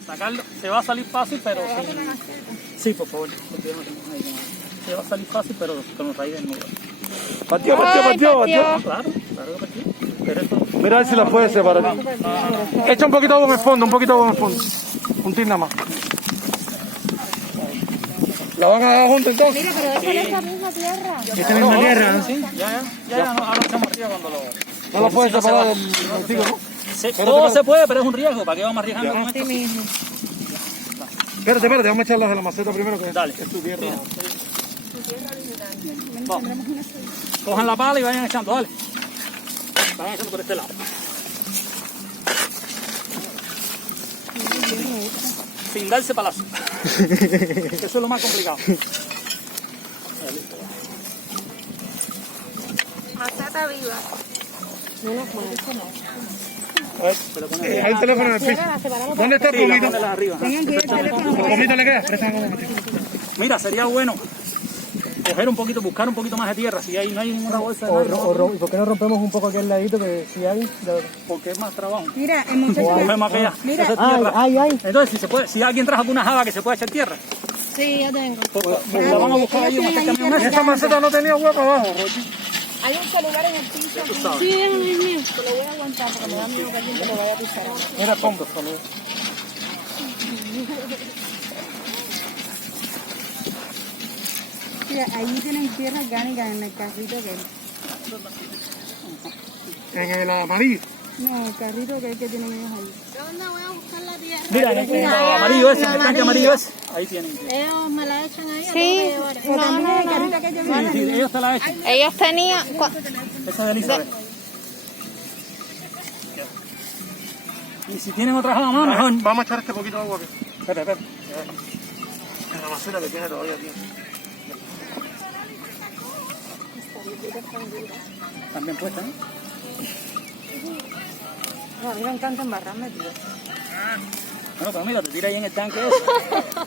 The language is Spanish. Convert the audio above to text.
A sacarlo, se va a salir fácil, pero sí, por favor. Se va a salir fácil, pero con los raíces desnudos. Partió. Claro, claro que partió. Pero esto, Mira a ver si la puedes separar. Echa un poquito de agua en el fondo, Un tin nada más. ¿La van a dar junto entonces? Mira, pero es con esa misma tierra. esta misma tierra, ¿no? Sí, ya, no, ahora echamos arriba cuando lo... No lo puedes separar del contigo, ¿no? Todo se puede, pero es un riesgo. ¿Para qué vamos arriesgando con esto? mismo. Espérate, vamos a echarlas de la maceta primero, que Dale. es tu tierra. Vamos. Cojan la pala y vayan echando, dale. Vayan echando por este lado. Sin darse palazo. Eso es lo más complicado. Maceta viva. Ahí el teléfono en el piso. ¿Dónde está el Sí, la pomito? ponela arriba. ¿El pomito le queda? Préstame un momentito. Mira, sería bueno coger un poquito, buscar un poquito más de tierra. Si no hay ninguna bolsa de nada, ¿Y por qué no rompemos un poco aquí al ladito que si hay? porque es más trabajo. Mira, el muchacho. Cogemos aquella, Mira. esa tierra. Ay. Entonces, si se puede, si alguien trajo alguna java que se puede echar tierra, Sí, yo tengo. pues la van a buscar ahí en este camión. Esa maceta no tenía hueco abajo, Rochi. Hay un celular en el piso. Sí, es mío. Te lo voy a aguantar porque me da miedo que alguien te lo vaya a pisar. Mira, pongo, saludos. Mira, ahí tienen tierra orgánica en el carrito que... En el amarillo. No, el carrito que tienen ellos ahí. ¿Dónde voy a buscar la tierra? Mira, en el amarillo ese, en el tanque amarillo ese, ahí tienen. Ellos me la echan ahí. Sí, No, el carrito que yo vi. Sí, ellos te la echan. ellos tenían... Esa de Elizabeth. Y si tienen otra java más, mejor. Vamos a echar este poquito de agua aquí. Espera. En la maceta que tiene todavía aquí. También puesta, ¿no? No, a mí me encanta embarrarme, tío. Bueno, pero mira, te tira ahí en el tanque ese.